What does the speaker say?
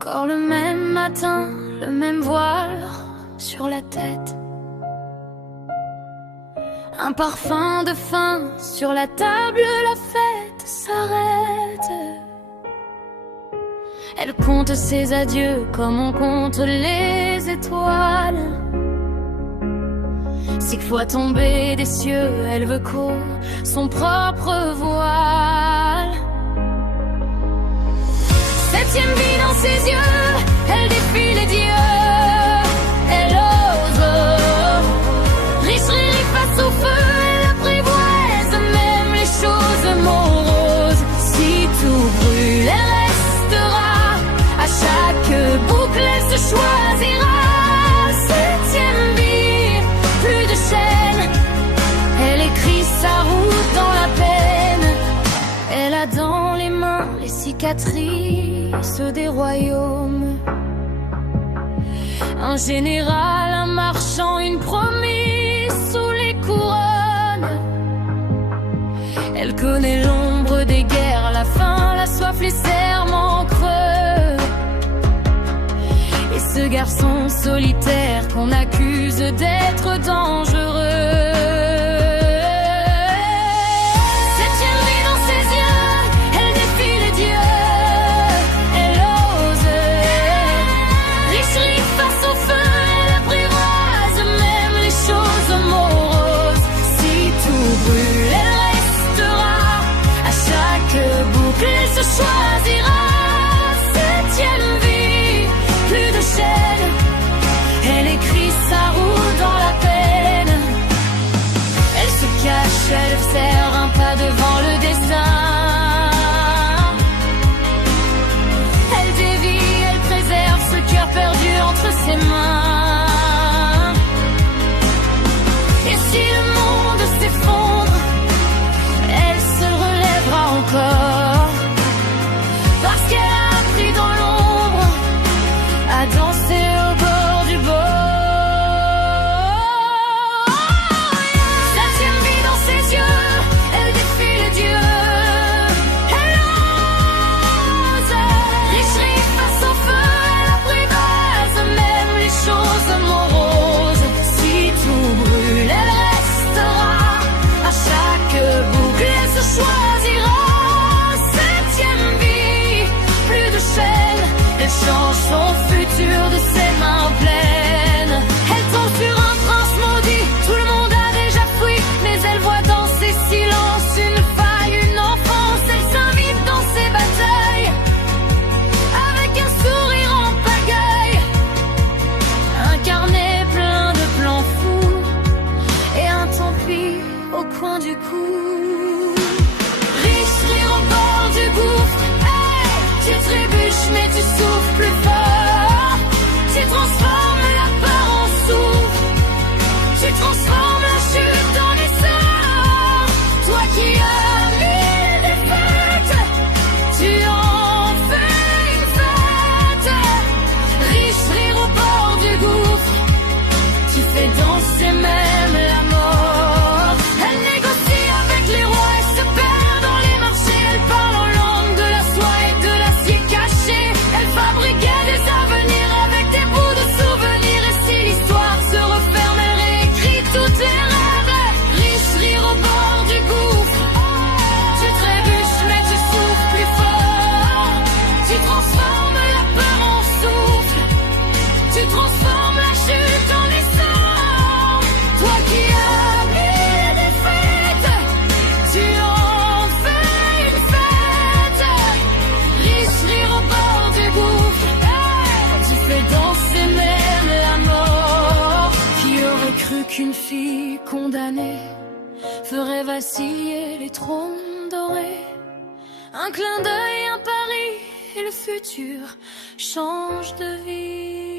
Encore le même matin, le même voile sur la tête. Un parfum de fin sur la table, la fête s'arrête. Elle compte ses adieux comme on compte les étoiles. 6 fois tombée des cieux, elle veut son propre voile. 7e vie dans ses yeux, elle défie les dieux. Elle ose richerie face au feu, elle apprivoise même les choses moroses. Si tout brûle, elle restera, à chaque boucle elle se choisira. 7e vie, plus de chaîne, elle écrit sa route dans la peine. Elle a dans les mains les cicatrices des royaumes. Un général, un marchand, une promise sous les couronnes. Elle connaît l'ombre des guerres, la faim, la soif, les serments creux. Et ce garçon solitaire qu'on accuse d'être dangereux. Choisira 7e vie, plus de chaîne, elle écrit sa route dans la peine. Elle se cache, elle observe un pas devant le destin. Elle dévie, elle préserve ce cœur perdu entre ses mains. Et si le monde s'effondre, elle se relèvera encore. Parce qu'elle a appris dans l'ombre à danser au bord du bord. 7e vie dans ses yeux, elle défie les dieux. Elle ose richerie face au feu, elle apprivoise même les choses moroses. Si tout brûle, elle restera, à chaque boucle elle se choisira. Elle change son futur de ses mains pleines. Elle tombe sur un prince maudit, tout le monde a déjà fui, mais elle voit dans ses silences une faille, une enfance. Elle s'invite dans ses batailles, avec un sourire en pagaille. Un carnet plein de plans fous, et un tant pis au coin du cou. Riche rire au bord du gouffre. Tu trébuches mais tu souffles plus fort. Tu transformes la peur en souffle. Tu transformes la chute en essor. Toi qui as mille défaites, tu en fais une fête. Riche rire au bord du gouffre. Tu fais danser même la mort. Elle négocie avec les rois et se perd dans les marchés. Elle parle en langue de la soie et de l'acier caché. Elle fabriquait des avenirs avec des bouts de souvenirs. Et si l'histoire se referme, elle réécrit toutes les rêves. Riche rire au bord du gouffre. Tu trébuches mais tu souffles plus fort. Tu transformes la peur en souffle. Tu transformes la chute en essor. Toi qui as mille défaites, tu en fais une fête. Riche rire au bord du gouffre. Tu fais danser même la mort. Qui aurait cru qu'une fille condamnée ferait vaciller les trônes dorés? Un clin d'œil, un pari, et le futur change de vie.